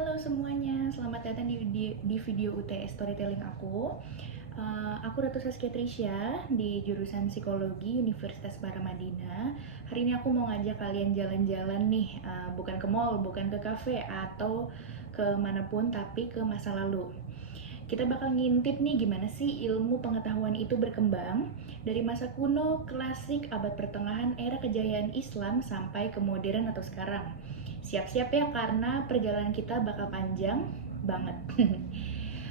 Halo semuanya, selamat datang di video UTS Storytelling aku. Aku Ratu Saskia Trisha di jurusan Psikologi Universitas Paramadina. Hari ini aku mau ngajak kalian jalan-jalan nih, bukan ke mall, bukan ke cafe atau ke manapun, tapi ke masa lalu. Kita bakal ngintip nih gimana sih ilmu pengetahuan itu berkembang dari masa kuno, klasik, abad pertengahan, era kejayaan Islam sampai ke modern atau sekarang. Siap-siap ya karena perjalanan kita bakal panjang banget.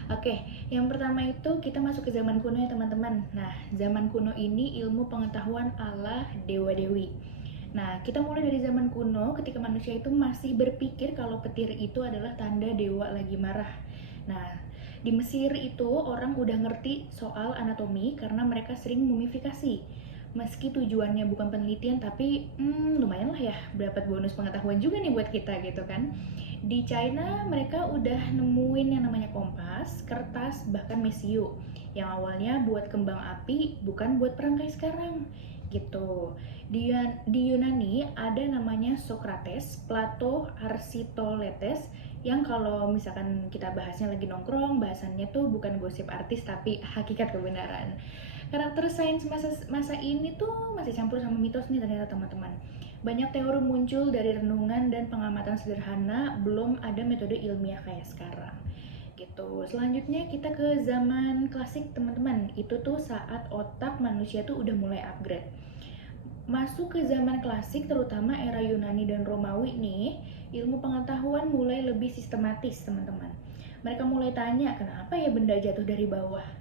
Oke, yang pertama itu kita masuk ke zaman kuno ya teman-teman. Nah, zaman kuno ini ilmu pengetahuan ala dewa-dewi. Nah, kita mulai dari zaman kuno ketika manusia itu masih berpikir kalau petir itu adalah tanda dewa lagi marah. Nah, di Mesir itu orang udah ngerti soal anatomi karena mereka sering mumifikasi. Meski tujuannya bukan penelitian, tapi lumayan lah ya, dapat bonus pengetahuan juga nih buat kita gitu kan. Di China mereka udah nemuin yang namanya kompas, kertas, bahkan mesiu. Yang awalnya buat kembang api, bukan buat perangkai sekarang gitu. Di Yunani ada namanya Socrates, Plato, Arsitoteles yang kalau misalkan kita bahasnya lagi nongkrong, bahasannya tuh bukan gosip artis tapi hakikat kebenaran. Karakter sains masa ini tuh masih campur sama mitos nih ternyata teman-teman. Banyak teori muncul dari renungan dan pengamatan sederhana, belum ada metode ilmiah kayak sekarang gitu. Selanjutnya kita ke zaman klasik teman-teman. Itu tuh saat otak manusia tuh udah mulai upgrade. Masuk ke zaman klasik terutama era Yunani dan Romawi nih, ilmu pengetahuan mulai lebih sistematis teman-teman. Mereka mulai tanya kenapa ya benda jatuh dari bawah.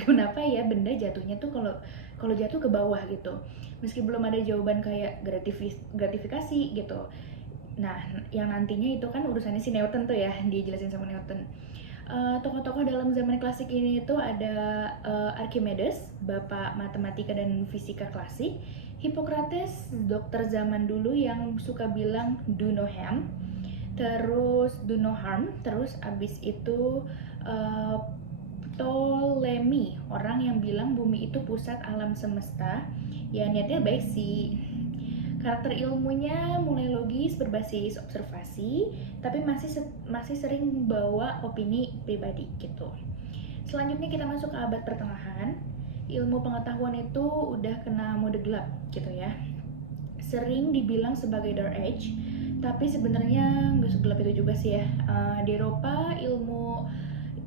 Kenapa ya benda jatuhnya tuh kalau jatuh ke bawah gitu. Meski belum ada jawaban kayak gratifikasi gitu. Nah, yang nantinya itu kan urusannya si Newton tuh ya, dijelasin sama Newton. Tokoh-tokoh dalam zaman klasik ini itu ada Archimedes, bapak matematika dan fisika klasik, Hippocrates, dokter zaman dulu yang suka bilang do no harm, terus abis itu uh, Ptolemy, orang yang bilang bumi itu pusat alam semesta. Ya niatnya baik sih. Karakter ilmunya mulai logis berbasis observasi, tapi masih sering bawa opini pribadi gitu. Selanjutnya kita masuk ke abad pertengahan. Ilmu pengetahuan itu udah kena mode gelap gitu ya. Sering dibilang sebagai dark age, tapi sebenarnya nggak segelap itu juga sih ya. Di Eropa ilmu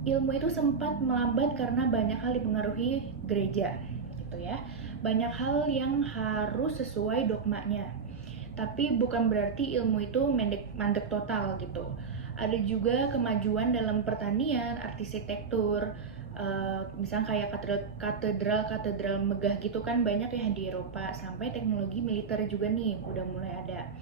itu sempat melambat karena banyak hal dipengaruhi gereja gitu ya. Banyak hal yang harus sesuai dogmanya. Tapi bukan berarti ilmu itu mandek total gitu. Ada juga kemajuan dalam pertanian, arsitektur, misalnya kayak katedral megah gitu kan banyak ya di Eropa, sampai teknologi militer juga nih udah mulai ada.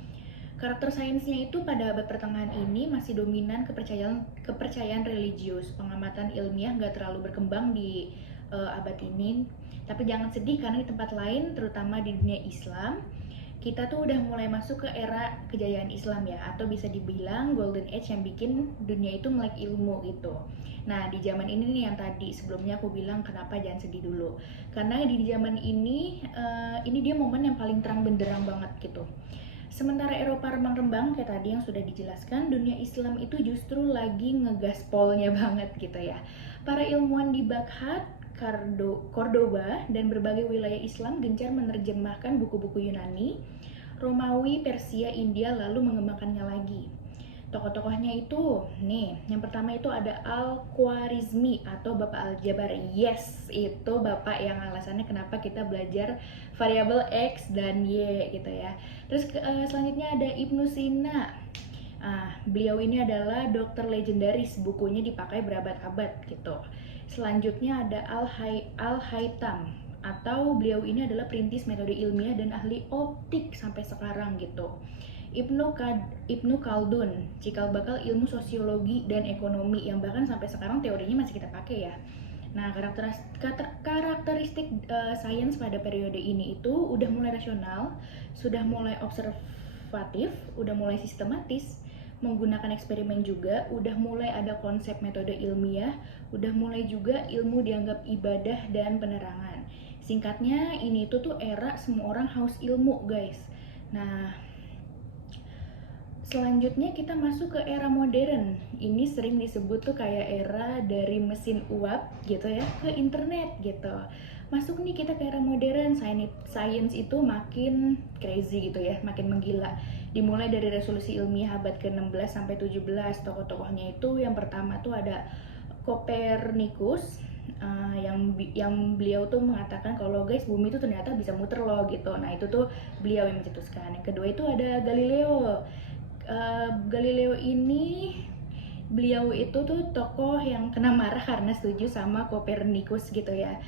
Karakter sainsnya itu pada abad pertengahan ini masih dominan kepercayaan religius. Pengamatan ilmiah nggak terlalu berkembang di abad ini. Tapi jangan sedih karena di tempat lain, terutama di dunia Islam, kita tuh udah mulai masuk ke era kejayaan Islam ya, atau bisa dibilang golden age yang bikin dunia itu melek ilmu gitu. Nah di zaman ini nih yang tadi sebelumnya aku bilang kenapa jangan sedih dulu, karena di zaman ini dia momen yang paling terang benderang banget gitu. Sementara Eropa rembang-rembang kayak tadi yang sudah dijelaskan, dunia Islam itu justru lagi ngegaspolnya banget gitu ya. Para ilmuwan di Baghdad, Cordoba, dan berbagai wilayah Islam gencar menerjemahkan buku-buku Yunani, Romawi, Persia, India, lalu mengembangkannya lagi. Tokoh-tokohnya itu, nih, yang pertama itu ada Al-Khwarizmi atau Bapak Aljabar. Yes, itu Bapak yang alasannya kenapa kita belajar variabel X dan Y gitu ya. Terus selanjutnya ada Ibnu Sina. Beliau ini adalah dokter legendaris, bukunya dipakai berabad-abad gitu. Selanjutnya ada Al-Haytham, atau beliau ini adalah perintis metode ilmiah dan ahli optik sampai sekarang gitu. Ibnu Khaldun, cikal bakal ilmu sosiologi dan ekonomi yang bahkan sampai sekarang teorinya masih kita pakai ya. Nah, karakteristik sains pada periode ini itu udah mulai rasional, sudah mulai observatif, udah mulai sistematis, menggunakan eksperimen juga, udah mulai ada konsep metode ilmiah, udah mulai juga ilmu dianggap ibadah dan penerangan. Singkatnya, ini tuh era semua orang haus ilmu, guys. Nah, Selanjutnya kita masuk ke era modern. Ini sering disebut tuh kayak era dari mesin uap gitu ya ke internet gitu. Masuk nih kita ke era modern, science itu makin crazy gitu ya, makin menggila. Dimulai dari resolusi ilmiah abad ke-16 sampai 17, tokoh-tokohnya itu yang pertama tuh ada Copernicus, yang beliau tuh mengatakan kalau guys bumi itu ternyata bisa muter loh gitu. Nah itu tuh beliau yang mencetuskan. Yang kedua itu ada Galileo. Galileo ini beliau itu tuh tokoh yang kena marah karena setuju sama Copernicus gitu ya.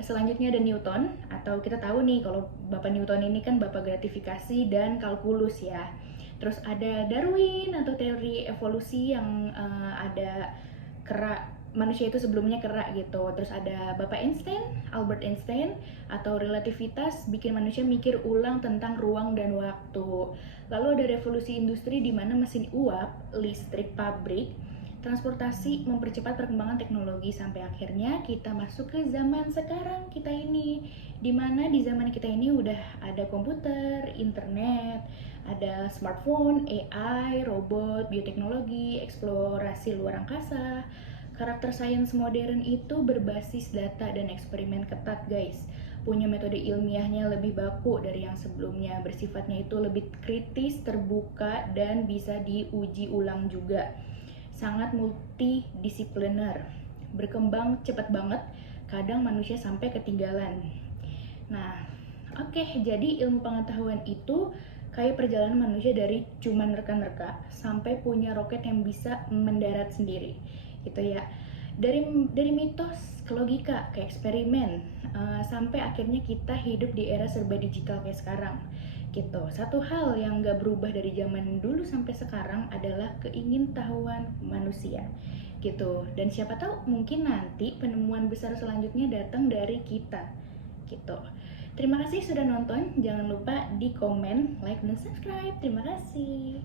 Selanjutnya ada Newton, atau kita tahu nih kalau Bapak Newton ini kan bapak gratifikasi dan kalkulus ya. Terus ada Darwin atau teori evolusi yang ada kera manusia itu sebelumnya kera gitu. Terus ada Bapak Einstein, Albert Einstein, atau relativitas bikin manusia mikir ulang tentang ruang dan waktu. Lalu ada revolusi industri di mana mesin uap, listrik pabrik, transportasi mempercepat perkembangan teknologi sampai akhirnya kita masuk ke zaman sekarang kita ini, dimana di zaman kita ini udah ada komputer, internet, ada smartphone, AI, robot, bioteknologi, eksplorasi luar angkasa. Karakter sains modern itu berbasis data dan eksperimen ketat guys, punya metode ilmiahnya lebih baku dari yang sebelumnya, bersifatnya itu lebih kritis, terbuka, dan bisa diuji ulang juga. Sangat multidisipliner, berkembang cepat banget, kadang manusia sampai ketinggalan. Nah, oke, jadi ilmu pengetahuan itu kayak perjalanan manusia dari cuma nerka-nerka sampai punya roket yang bisa mendarat sendiri, gitu ya. Dari mitos ke logika ke eksperimen, sampai akhirnya kita hidup di era serba digital kayak sekarang gitu. Satu hal yang gak berubah dari zaman dulu sampai sekarang adalah keingintahuan manusia gitu. Dan siapa tahu mungkin nanti penemuan besar selanjutnya datang dari kita gitu. Terima kasih sudah nonton, jangan lupa di komen, like, dan subscribe. Terima kasih.